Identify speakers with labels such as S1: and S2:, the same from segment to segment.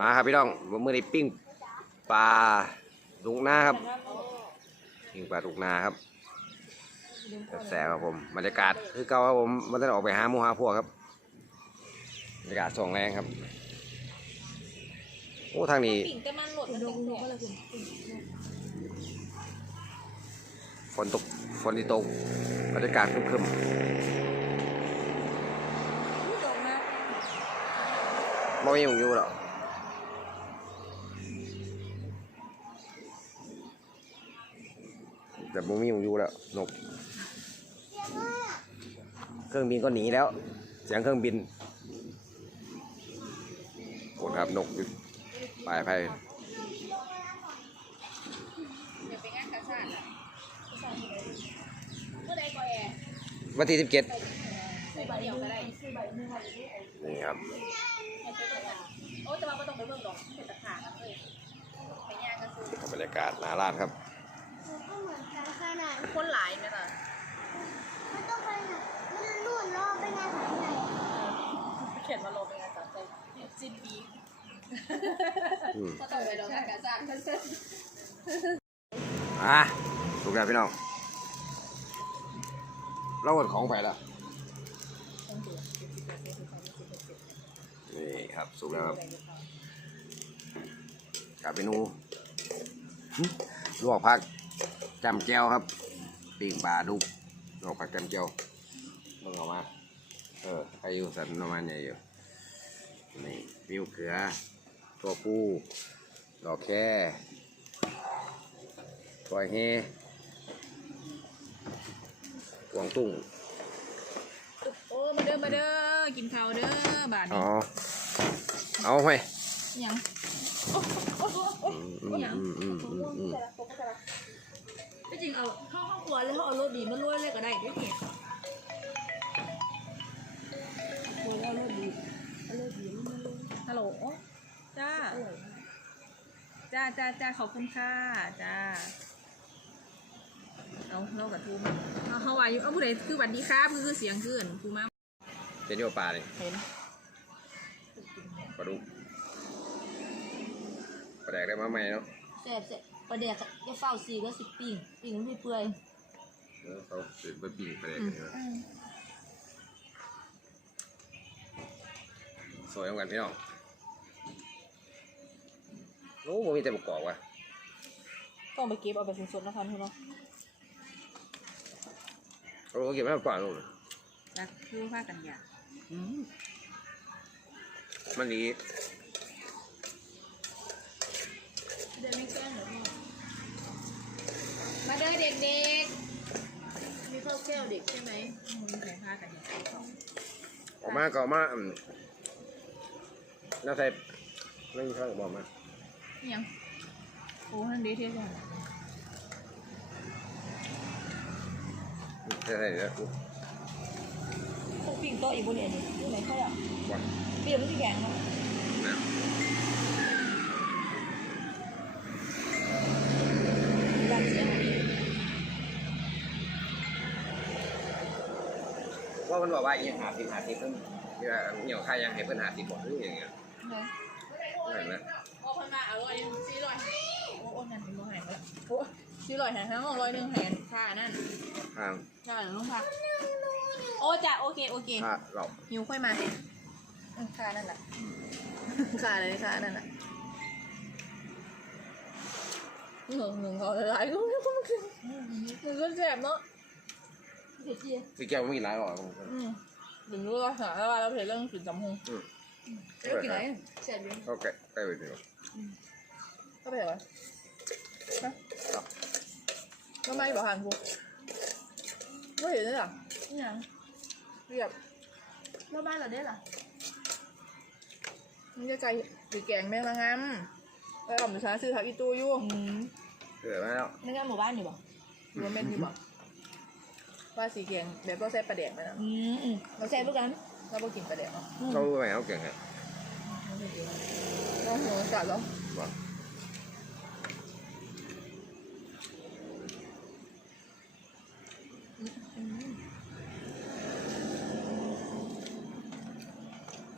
S1: มาครับพี่น้องมือนี้ปิ้งปลาดุกนาครับปิ้งปลาดุกนาครับแซ่บครับผมบรรยากาศคือเก่าครับผมมันต้ออกไปหาหมูหาพวกครับบรรยากาศส่องแรงครับโอ้ทางนี้ฝนตกฝนที่ตกบรรยากาศครึม
S2: ผู้โดนมาก
S1: ๆ ไม่มีหงอยู่หรอกแต่บ่มีหงอยู่แล้วนก เครื่องบินก็หนีแล้ว เสียงเครื่องบินโกดครับนกอยู่ปลายไฟ
S2: เดี๋ยวไปงานกระชากอะเมื่อใดก็แอร์
S1: วันที่สิบเจ็ด
S2: ใส่ใบเดียวก็ได้
S1: นี่ครับ
S2: ให้ ไปเบิ่งอะโอ้แต่ว่าไม่ต้องไปเบิ่งหรอกเป็นตะขาครับเลยไปย่างกันซื้อบ
S1: รรยากาศหนาลานครับ
S3: ก็เหมือนกันขนาด
S2: คนหลายไหมล่ะ
S3: มันต้องไปไหนมันนู่นรอไปงานไหนไหน
S2: เขียนมาโลเป็นงานจัดใจจินบี
S1: อืม
S2: ก็ต้องไปโดนงานกระชากเพิ่น
S1: อะถูกแล้วพี่น้องเราหมดของไปแล้ว นี่ ครับ สุกแล้วครับกับเมนูหึลวกผักจำแก้วครับปีกปลาดุกลวกผักจำแก้วเบิ่งออกมา เออใครอยู่สันประมาณใหญ่อยู่นี่มิวเขือตัวปูดอกแค่ตัวเฮกวางตุ้ง
S2: โอ้ มาเด้อ มาเด้อ กินข้าวเด้อบาด
S1: อ๋
S2: นี้
S1: อ เอาไหม
S2: ยัง
S1: อืมอืมอืมอืมอืมอืม
S2: ที่จริงเอาเข้าห้องครัวแล้วเขาเอารสดีมาลวยเลยก็ได้ด้วยนี่โอ้ยเอารสดีเอารสดีมาลวยฮัลโหลจ้าจ้าจ้าจ้าขอบคุณค่ะจ้าเอาเล่ากับทูมาเอาเขาว่าอยู่เอาผู้ใดคือหวัดดีครับคือคือเสียงขึ้นทูมา
S1: เป็นที่ว่าปลาเลย
S2: เห็น
S1: ปลาดุกปลาแดกได้มาใหม่เนาะ
S4: แซ่บแซ่บประเดี๋ยวจะเฝ้าสีก็สิปิ้งปิ้งมันเปื่อย
S1: เออเขาเด็ดไปปิ้งปลาแดกกันเนอะสวยเหมือนกันพี่น้องโอ้โหมีแต่ประกอบว่ะ
S2: ต้องไปเก็บเอาไปสดๆนะคะทุกเนาะ
S1: โอ้โหเก็บไว้ให้ปลาลูก
S2: รักคือผ้ากันยา
S1: มันดี
S2: เดินไม่แกล้งเหรอพ่อมาเด้อเด็ก
S4: ๆ มีข้าวแก้วเด็กใช่ไหม
S2: ๆอืมใส่ผ้ากันยาใส่ของ
S1: ออกมาก็ออกมาอืมน่าใส่ไม่มีข้าวบอกมา
S2: นี่ยังโอ้ท่านดีเท่จัง
S1: ใส่ใส่แล้ว
S4: พวก ปิ้งโต๊ะอีกบนเนี่ยนี่ที่ไหนเขาอะ
S1: ว่า
S4: เปรี้ยวมันที่แข็งเนาะ
S1: นะ
S4: ดันเสียงดี
S1: ว่ามันบอกว่าอีหาสิบหาสิบเพิ่มเดี๋ยวเหนียวค่ายังให้เพิ่นหาสิบบอกหรืออย่างเงี้ย
S2: นะ
S1: เห็นไหม
S2: โอ้คนมาอร่อยสี่ร้อยโอ้โอ้นั่นเป็นโมหายแล้วโอ้สี่ร้อยหายทั้งร้อยหนึ่งแหนค่านั่น
S1: ทาง
S2: ค่าหนึ่งพัก โอ้จ้ะโอเคโอเค
S1: ค่าหลอก
S2: หิวค่อยมาอืมค่านั่นแหละค่าเลยค่านั่นแหละหนึ่งหนึ่งเขาหลายก็ไม่ต้องกินหนึ่งก็แสบเนาะ
S4: เผ็ดจี
S1: พี่แก้วไม่กินร้ายหรอก
S2: อืมหนึ่งรู้ว่าหาแล้วว่าเราเห็นเรื่องสินจำหง
S1: อืม
S2: เอ้ยกินไหนแสบดี
S1: เขาแกะใกล้ไปเดียว
S2: ก็ไปเหรอฮะทำไมบอกหันกูไม่เห็นเลยเหรอ
S4: นี่ยัง
S2: เรียบ
S4: รอบบ้านเราได้เหรอ
S2: นี่จะไก่หรือแกงแมงละงำไปออมดูช้าซื้อทักอีตูอยู่
S4: อืม
S1: เกิดมาแล้ว
S4: ไม่งั้นหมู่บ้านอยู่บ่
S2: หรือว่าเม็นอยู่บ่ว่าสีแกงแบบก็ใส่ปลาแดกไหมนะ
S4: อืมอืมเราแซ่บด้วยกัน
S2: เราบ่กินปลาแดกเนาะ
S1: เขารู้ไหมเขาเก่งไง
S2: เราหัวกัดแล้ว
S1: บอก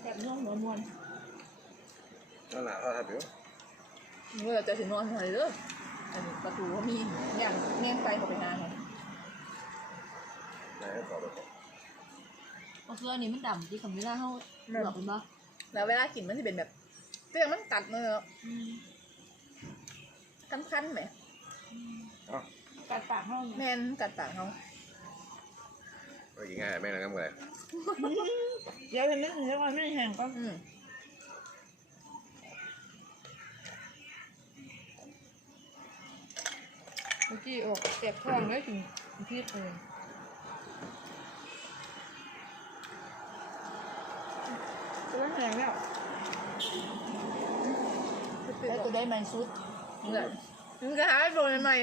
S4: แซ่บน่องนวลนวล
S1: หนาเท่าทัดอยู่
S2: เมื่อจะถึงนอนอะไรเด้ออันนี้ประตูเขามีอย่างเงี้ยไปเขาไปนานไง
S1: ไหนให้ต่อไปก่อน
S4: เอาคืออันนี้มันดำที่คำเวลาเขาเหลือกเป็นปะ
S2: แล้วเวลากินมันจะเป็นแบบเปรี้ยวมันกัดมือคันๆไหม
S1: อ๋อ
S4: กัดปากเขา
S2: แม่นกัดปากเขา
S1: ไปกินง่ายแม่นะครับเลย
S4: เดี๋ยวเห็นไหมเดี๋ยวก่อนไม่ได้แห้งก็
S2: อืม
S4: มื่อกี้ออกเจ็บท้องเลยถึงพิษเลย
S2: ตัวแห้งแล้ว
S4: แล้วตัวได้มันสุด
S2: เนื่ยมันก็หาโดนใหม่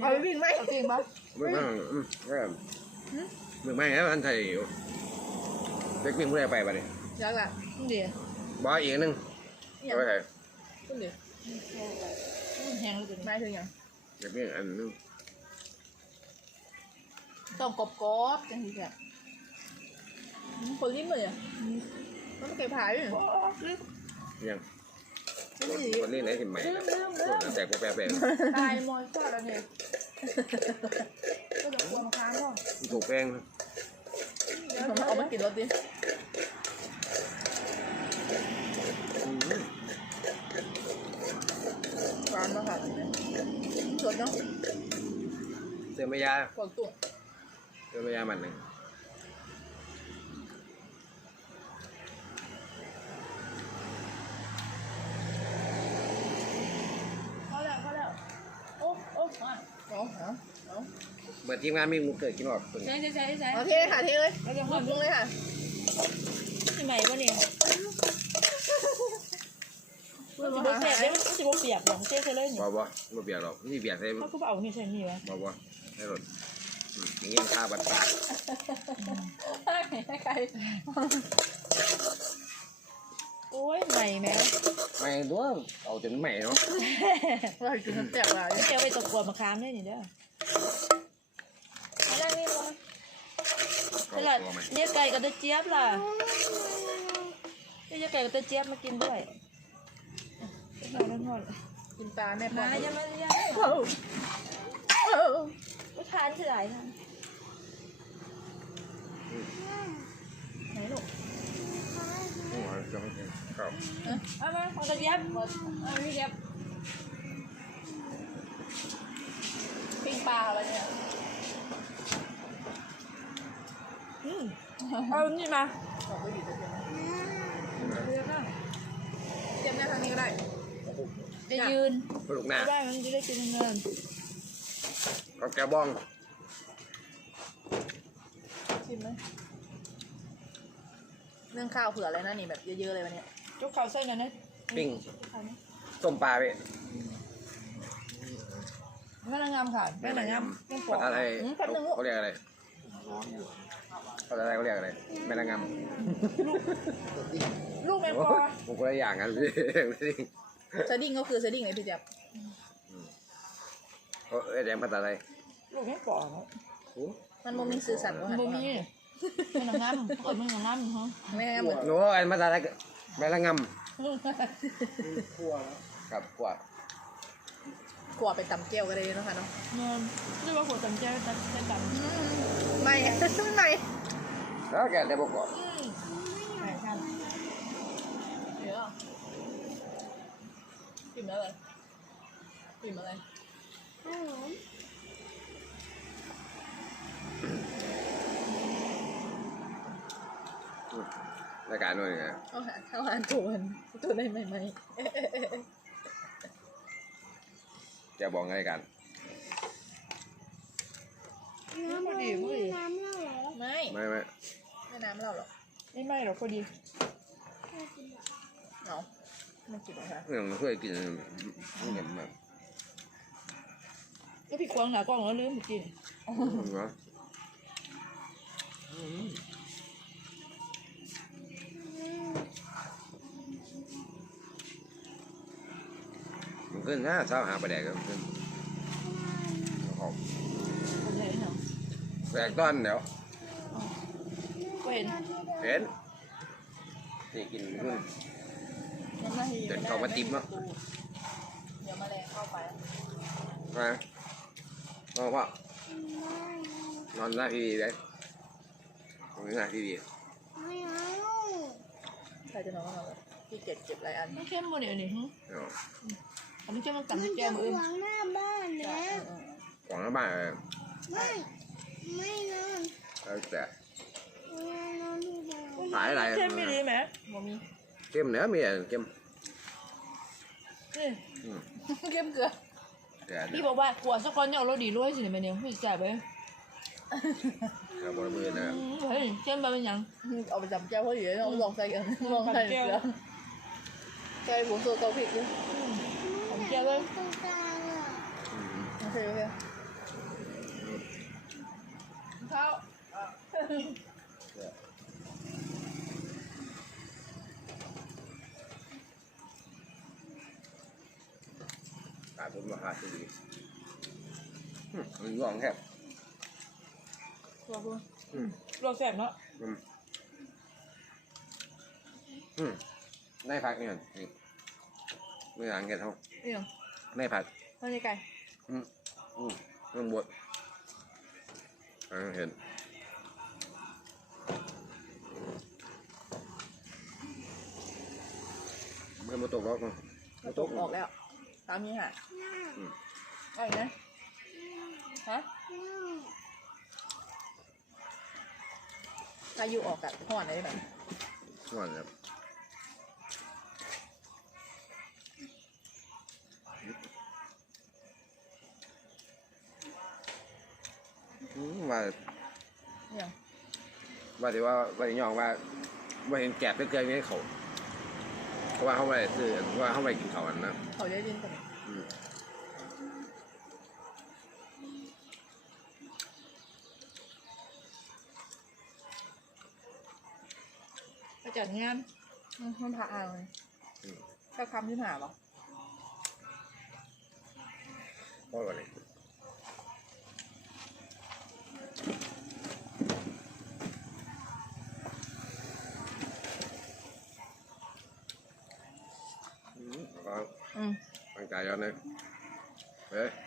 S4: เอา
S2: ไปวิ่งไหม
S4: เอาเก่งปะ
S1: มึงไม่อืมก็มึงไม่แล้วอันไทยอยู่เด็กมิ่งผู้ใดไปปะเนี่ย
S2: ยักษ์ละ
S4: เดี๋ยว
S1: บอยอีกนึง
S2: เอา
S1: ไปไหน
S2: ขึ้นดิ
S4: แห้งเลยตัวนี้
S2: ไม่ถึงยัง
S1: เด็กมิ่งอันนึง
S2: ต้องกรอบๆจังทีแบบคนริมเลยอะมันไม่เคยผ่านอยู่
S1: ยัง
S2: ไม่ดี
S1: คนนี้ไหนถิ่นใหม่นะแต่กูแปลเป็น
S2: ตายมอยก็แล้วเนี่ยก็จะควงค้างก่อน
S1: ถูกแป้ง
S2: ผมเอามากินรถดิ สดเนาะ
S1: เสื้อมายาก
S2: วางตัว
S1: เสื้อมายามันหนึ่ง
S2: พอแล้วพอแล้วโอ้โอ้มาเอาเอาเอา
S1: เปิดทีมงานมีมุกเกิดกินหรอกคน
S4: ใช่ใช่ใช่ใช่
S2: เอาเทเลยค่ะเทเลยเอาเดี๋ยวหอมลงเลยค่ะ
S4: ใช่ไหมวะเนี่ย มันจะเปียกมันจะเปียกอย่างเจ๊เลยเนี่ย
S1: บ่บ่บ่เบียดหรอกนี่เบียดใส่
S4: เขาก็เอานี่ใช่นี่วะ
S1: บ่บ่ให้รถอย่างนี้ค่าบัตรตา
S2: ให้ใคร
S4: โอ้ยใหม่แม่
S1: ไม่ตัวเอาจนใหม่เนาะ
S2: ว่ากินน้ำแตกว่ะ
S4: แกไปตะกัวมาค้ามได้นี่เด้อมาได้นี่ลง
S1: เอา
S4: ตลาด
S1: ตัวใหม่
S4: เนี่ยไก่กับตะเจี๊ยบล่ะเนี่ยไก่กับตะเจี๊ยบมากินด้วย นอนนอน
S2: กินปลาแม่ปอ
S4: มามยังไม่ยัง
S2: เอ้าเอ้า
S4: ไม่ทานคือไหนทาน
S2: ไหนลูก
S1: โอ้ยจังเลยครับ
S4: เอามาของตะเจี๊ยบเอาพี่เจี๊ยบ
S2: ปิ้งปลาอะไรเนี่ย
S4: อืมเอานี่มา
S2: ขอไปอยู่ตรงนี้
S4: เรียกนะ
S2: เตรียมแม่ทางนี้ก็ได้
S4: จะยืน
S1: ปลุกหน้า
S4: ได้มันจะได้กินเงิน
S1: ก็แกบ้อง
S2: ชิมไหมเรื่องข้าวเผื่ออะไรนะนี่แบบเยอะๆเลยวันเนี้ย
S4: จุกข่าวเส้นนะเนี่ย
S1: ปิ้งต้มปลาไป
S4: แม่นางงามค่ะแม่นางงามแม่ปอ
S1: ภากษาไทย
S2: อืมแป๊บนึงลูก
S1: เขาเรียกอะไรภาษาไทยเขาเรียกอะไรแม่นางงาม
S4: ลูกแม่ปอ
S1: ผมก็ได้อย่างกันพี่
S2: สดิ้งก็คือสดิ้งเลยพี่แจ๊บ
S1: เขาเอ้ยแดงภาษาไทย
S4: ลูกแม่ปอก
S1: โอ้
S2: มันโมมีสื่อสัตว์ว่า
S4: บ่มีแม่นางงามเออแม่นางงามฮะ
S2: ไม่งั้นเหมือน
S1: หนูอันภาษาไทยแม่นางงามครับกว่า
S2: ขวไปตำเจียวก็ได้เนาะค่ะเนาะ
S4: เงินเรียกว่าหัวจำใจจำใจจำ
S2: ไม่ไม่
S1: แล้วแกได้บอกว่า
S4: ใช่ใช่
S2: เดี๋ยวกินอะไรกินอะไร
S1: รายการนู้นไง
S2: เอาหาข้าวหานตัวมันตัวได้ไหมไหม
S1: จะบอกรายการ
S3: น้ำดี น้ำเล่าเหรอ
S2: ไม่
S1: ไม่ไม่
S2: ไม่น้ำเราหรอก
S4: ไม่ไม่หรอกพอดี
S2: เนาะไม่กินหรอ กค่ะ
S1: เรื่องมันเคยกินไม่เห็นแบบ
S4: ก็พี่ควงหนากล้องแล้วลืมกิน
S1: เนาะมันขึ้นนะเช้าหาปลาแดกก็ขึ้นหอม
S4: คนเลยเนาะ
S1: แตกต้อนเดี๋ยว
S4: เห็น
S1: เห็นนี่กินขึ้น เดินเข้ามาติ๊บเนาะ
S2: เดี๋ยวแมาแรงเข้าไป
S1: มาน้องพ่อนอนหน้าทีวีเลยนอนหน้าทีวี
S3: ไม่เอา
S2: ใครจะนอนก็นอนเลยที่เก็บเก็บหลายอัน
S4: มันเข้มบ่เนี่ยอันนี้หึ
S1: เอา
S4: อันนี้เข้มมัน
S3: มั
S4: กัน
S3: น
S4: ที่
S3: จะ
S4: แก้ม
S3: ข
S4: อื่น
S3: วางหน้าบ้านนะ
S1: ของหน้าบ้านเลย
S3: ไม่ไม่นอน
S1: แล้วแต่
S3: ไม่นอนที่บ้าน
S1: หลายหลาย
S4: เข้มไม่ดีไหม
S2: บ่มี
S1: เข้มเนื้อมีอะไรเข้ม
S4: นี่
S1: อืม
S2: เข้มเกลือ
S1: เดี๋ยว
S4: พี่
S1: เดี๋ยว
S4: บอกว่ากลัวสักคนเนี่ยเอารถดีด้วยสิเนี่ยแม่เนี่ยพี่แซ่บไป
S1: เดี๋ยวบริเวณนะ
S4: อืมเฮ้ยเข้มไปเป็นหยัง
S2: เอาไปจำแก้วเพราะอยู่เราลองใส่กันลองใส่เกลือใส่ผงตัวเกาพริกด้วย
S4: ผมแก้เลย
S3: ตรงกลางอะ
S1: อืม
S2: โอเคโอเคข้าว
S1: ตาผมมาหาทีวีอืมมันร้องแคบ
S2: ตัวกู
S1: อืม
S4: รสแซ่บเนาะ
S1: อืมอืมได้พักเนี่ยนี่ไม่หลังแค่เท่า
S2: นี่ยัง
S1: ได้พัก
S2: ไม่ใช่ไก่
S1: อืมอืมเรื่องบทอ่าเห็นมันมาตกล็อกมั้ง
S2: กระตกออกแล้ว ตามนี้หะ
S1: อืม
S2: เอาอีกนะฮะพายุออกอะห่อนอะไรแบบ
S1: ก่อนครับอืมว่า
S2: ยัง
S1: ว่าแต่ว่าว่าที่ยองว่าว่าเห็นแกบเกลือๆไม่เขาเพ ราะว่าเขาไปซื้อว่าเขาไปกินเขาวอันนะ
S2: เขาจะยินกันไหม
S1: อืม
S2: ไปจัดงานมันพาอ่านเลยถ้าคำที่หาหรอ
S1: เพราะว่าอะไร อืม